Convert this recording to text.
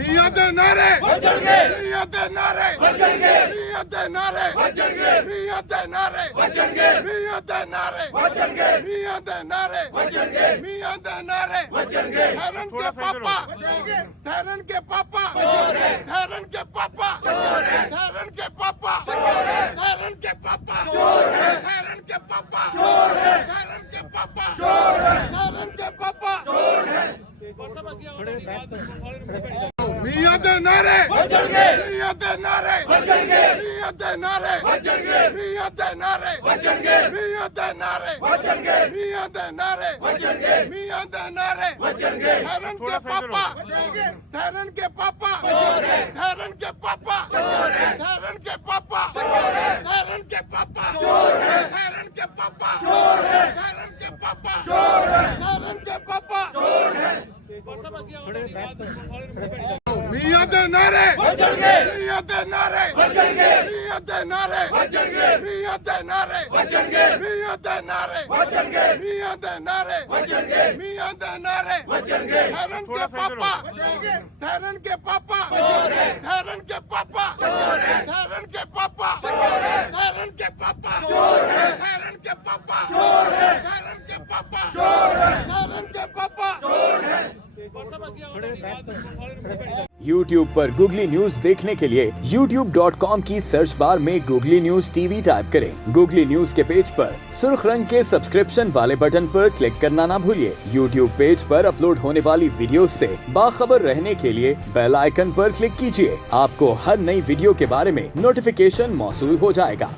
ਮੀਆਂ ਦੇ ਨਾਰੇ ਵੱਜਣਗੇ ਮੀਆਂ ਦੇ ਨਾਰੇ ਵੱਜਣਗੇ ਮੀਆਂ ਦੇ ਨਾਰੇ ਵੱਜਣਗੇ ਮੀਆਂ ਦੇ ਨਾਰੇ ਵੱਜਣਗੇ ਮੀਆਂ ਦੇ ਨਾਰੇ ਵੱਜਣਗੇ ਮੀਆਂ ਦੇ ਨਾਰੇ ਵੱਜਣਗੇ ਮੀਆਂ ਦੇ ਨਾਰੇ ਵੱਜਣਗੇ ठहरन के पापा ठहरन के पापा ठहरन के पापा ठहरन के पापा ठहरन के पापा ठहरन के पापा ठहरन के पापा मियां दे नारे ਵੱਜਣਗੇ मियां दे नारे ਵੱਜਣਗੇ मियां दे नारे ਵੱਜਣਗੇ मियां दे नारे ਵੱਜਣਗੇ मियां दे नारे ਵੱਜਣਗੇ मियां दे नारे ਵੱਜਣਗੇ मियां दे नारे ਵੱਜਣਗੇ ठहरन के पापा ठहरन के पापा ठहरन के पापा ठहरन के पापा ठहरन के पापा ठहरन के पापा ठहरन के पापा ठहरन के पापा मियां दे नारे ਵੱਜਣਗੇ मियां दे नारे ਵੱਜਣਗੇ मियां दे नारे ਵੱਜਣਗੇ मियां दे नारे ਵੱਜਣਗੇ मियां दे नारे ਵੱਜਣਗੇ मियां दे नारे ਵੱਜਣਗੇ मियां दे नारे ਵੱਜਣਗੇ ठहरन के पापा ठहरन के पापा ठहरन के पापा ठहरन के पापा ठहरन के पापा ठहरन के पापा ठहरन के पापा ठहरन के पापा YouTube पर गूगली न्यूज देखने के लिए youtube.com की सर्च बार में गूगली न्यूज टीवी टाइप करें। गूगली न्यूज के पेज पर सुर्ख रंग के सब्सक्रिप्शन वाले बटन पर क्लिक करना ना भूलिए। YouTube पेज पर अपलोड होने वाली वीडियोस से बाखबर रहने के लिए बेल आइकन पर क्लिक कीजिए। आपको हर नई वीडियो के बारे में नोटिफिकेशन मौसूल हो जाएगा।